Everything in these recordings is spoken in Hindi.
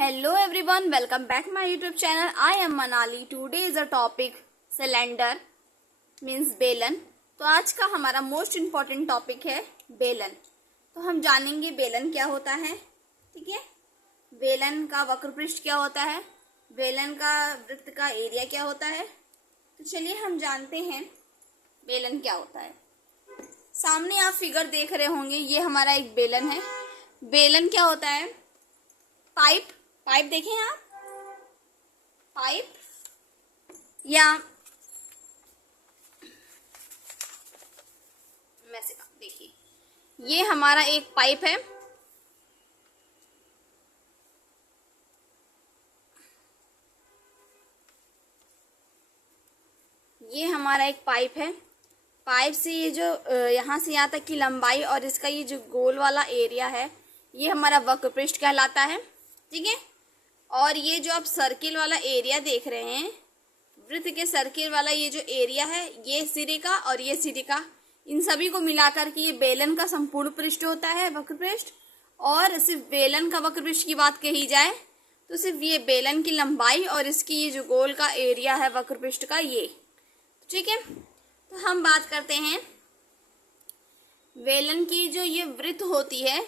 Hello everyone, welcome back my YouTube channel. I am Manali. Today is a topic cylinder means बेलन। तो आज का हमारा मोस्ट इम्पॉर्टेंट टॉपिक है बेलन। तो हम जानेंगे बेलन क्या होता है, ठीक है। बेलन का वक्रपृष्ठ क्या होता है, बेलन का वृत्त का एरिया क्या होता है। तो चलिए हम जानते हैं बेलन क्या होता है। सामने आप फिगर देख रहे होंगे, ये हमारा एक बेलन है। बेलन क्या होता है, पाइप देखें आप, पाइप या वैसे देखिए, ये हमारा एक पाइप है। ये हमारा एक पाइप है। पाइप से ये जो यहाँ से यहाँ तक की लंबाई और इसका ये जो गोल वाला एरिया है, ये हमारा वक्रपृष्ठ कहलाता है, ठीक है। और ये जो आप सर्किल वाला एरिया देख रहे हैं, वृत्त के सर्किल वाला ये जो एरिया है, ये सिरे का और ये सिरे का, इन सभी को मिलाकर के ये बेलन का संपूर्ण पृष्ठ होता है, वक्रपृष्ठ। और सिर्फ बेलन का वक्रपृष्ठ की बात कही जाए तो सिर्फ ये बेलन की लंबाई और इसकी ये जो गोल का एरिया है वक्रपृष्ठ का, ये, ठीक है। तो हम बात करते हैं बेलन की जो ये वृत्त होती है,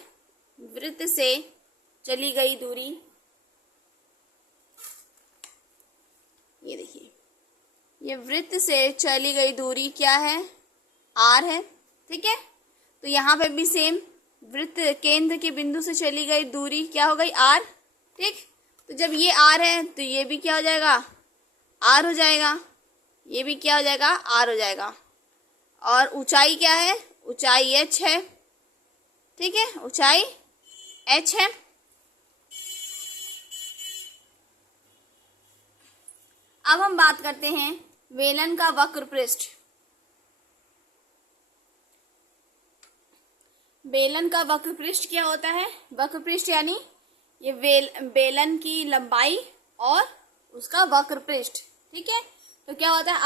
वृत्त से चली गई दूरी, ये देखिए, ये वृत्त से चली गई दूरी क्या है, आर है, ठीक है। तो यहाँ पे भी सेम, वृत्त केंद्र के बिंदु से चली गई दूरी क्या हो गई, आर, ठीक। तो जब ये आर है तो ये भी क्या हो जाएगा, आर हो जाएगा, ये भी क्या हो जाएगा, आर हो जाएगा। और ऊंचाई क्या है, ऊंचाई एच है, ठीक है, ऊंचाई एच है। अब हम बात करते हैं बेलन का वक्रपृष्ठ। बेलन का वक्रपृष्ठ क्या होता है, वक्रपृष्ठ यानी ये बेलन की लंबाई और उसका वक्रपृष्ठ, ठीक है। तो क्या होता है,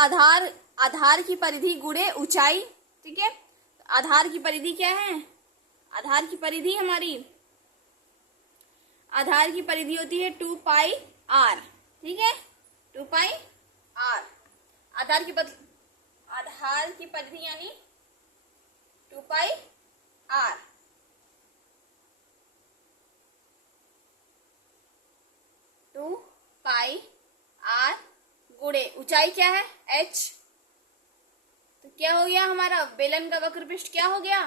आधार की परिधि गुणे ऊंचाई, ठीक है। तो आधार की परिधि क्या है, आधार की परिधि आधार की परिधि होती है 2 पाई आर, ठीक है, 2 पाई आर। आधार की परिधि यानी 2 पाई आर। टू पाई आर गुणे ऊंचाई क्या है, एच। तो क्या हो गया हमारा बेलन का वक्रपृष्ठ, क्या हो गया,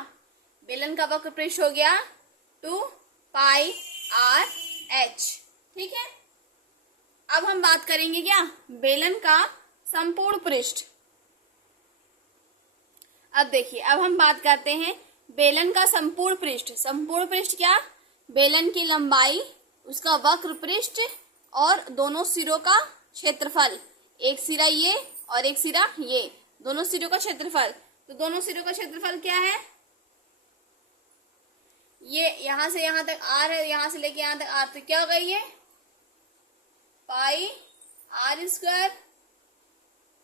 बेलन का वक्रपृष्ठ हो गया 2 पाई आर एच, ठीक है। अब हम बात करेंगे क्या, बेलन का संपूर्ण पृष्ठ। अब देखिए, अब हम बात करते हैं बेलन का संपूर्ण पृष्ठ। संपूर्ण पृष्ठ क्या, बेलन की लंबाई, उसका वक्र पृष्ठ और दोनों सिरों का क्षेत्रफल, एक सिरा ये और एक सिरा ये, दोनों सिरों का क्षेत्रफल। तो दोनों सिरों का क्षेत्रफल क्या है, ये यहां से यहां तक आर है, यहां से लेके यहां तक आर, तो क्या होगा, ये pi r square,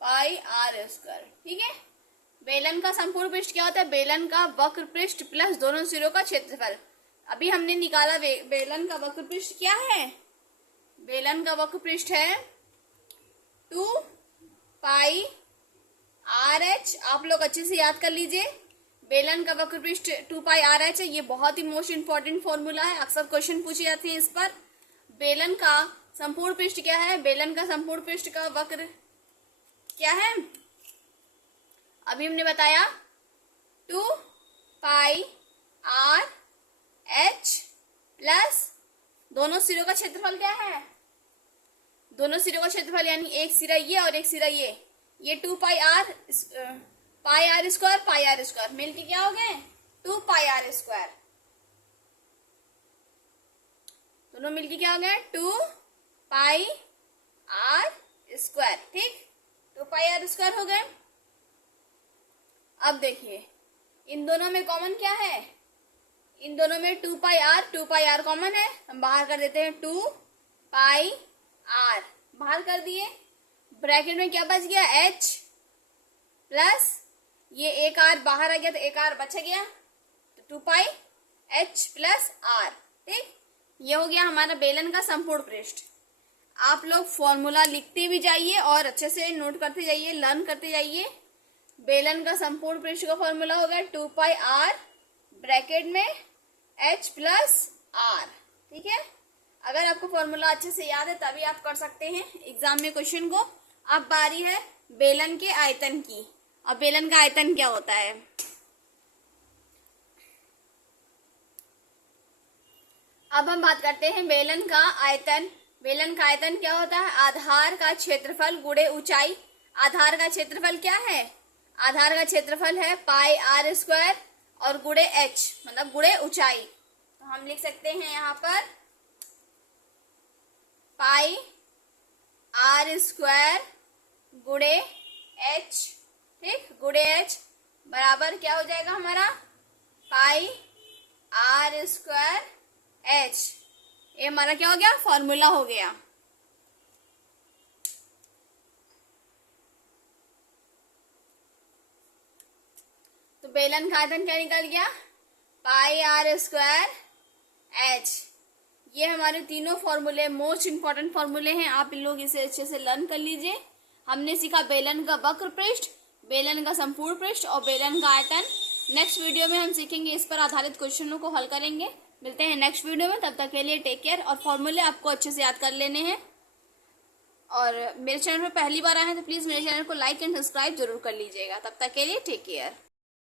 pi r square, ठीक है। बेलन का संपूर्ण पृष्ठ क्या होता है, बेलन का वक्र पृष्ठ प्लस दोनों सिरों का क्षेत्रफल। अभी हमने निकाला बेलन का वक्र पृष्ठ क्या है, बेलन का वक्र पृष्ठ है 2 पाई आर एच। आप लोग अच्छे से याद कर लीजिए, बेलन का वक्र पृष्ठ 2 पाई आर एच है। ये बहुत ही मोस्ट इंपॉर्टेंट फॉर्मूला है, अक्सर क्वेश्चन पूछे जाते हैं इस पर। बेलन का संपूर्ण पृष्ठ क्या है, बेलन का संपूर्ण पृष्ठ का वक्र क्या है, अभी हमने बताया 2 पाई आर एच प्लस दोनों सिरों का क्षेत्रफल क्या है, दोनों सिरों का क्षेत्रफल यानी एक सिरा ये और एक सिरा ये 2 पाई आर स्क्वायर मिलके क्या हो गए 2 पाई आर स्क्वायर, दोनों मिलके क्या हो गए 2 पाई आर स्क्वायर, ठीक, 2 पाई आर स्क्वायर हो गए। अब देखिए, इन दोनों में कॉमन क्या है, इन दोनों में 2 पाई आर कॉमन है, हम बाहर कर देते हैं 2 पाई आर, बाहर कर दिए। ब्रैकेट में क्या बच गया, एच प्लस ये एक आर बाहर आ गया तो एक आर बच गया, तो 2 पाई एच प्लस आर, ठीक। ये हो गया हमारा बेलन का संपूर्ण पृष्ठ। आप लोग फॉर्मूला लिखते भी जाइए और अच्छे से नोट करते जाइए, लर्न करते जाइए। बेलन का संपूर्ण पृष्ठ का फॉर्मूला हो गया 2 पाई r ब्रैकेट में h प्लस r। ठीक है, अगर आपको फॉर्मूला अच्छे से याद है तभी आप कर सकते हैं एग्जाम में क्वेश्चन को। अब बारी है बेलन के आयतन की। अब बेलन का आयतन क्या होता है? अब हम बात करते हैं बेलन का आयतन। बेलन का आयतन क्या होता है? आधार का क्षेत्रफल गुणे ऊंचाई। आधार का क्षेत्रफल क्या है? आधार का क्षेत्रफल है पाई r स्क्वायर और गुणे h, मतलब गुणे ऊंचाई। तो हम लिख सकते हैं यहाँ पर पाई r स्क्वायर गुणे h। ठीक, गुणे h बराबर क्या हो जाएगा हमारा? पाई r स्क्वायर h। ये हमारा क्या हो गया? फॉर्मूला हो गया। तो बेलन का आयतन क्या निकल गया? पाई r स्क्वायर h। ये हमारे तीनों फॉर्मूले मोस्ट इंपॉर्टेंट फॉर्मूले हैं, आप इन लोग इसे अच्छे से लर्न कर लीजिए। हमने सीखा बेलन का वक्र पृष्ठ, बेलन का संपूर्ण पृष्ठ और बेलन का आयतन। नेक्स्ट वीडियो में हम सीखेंगे इस पर आधारित क्वेश्चनों को हल करेंगे। मिलते हैं नेक्स्ट वीडियो में, तब तक के लिए टेक केयर। और फॉर्मूले आपको अच्छे से याद कर लेने हैं। और मेरे चैनल पर पहली बार आए हैं तो प्लीज़ मेरे चैनल को लाइक एंड सब्सक्राइब जरूर कर लीजिएगा। तब तक के लिए टेक केयर।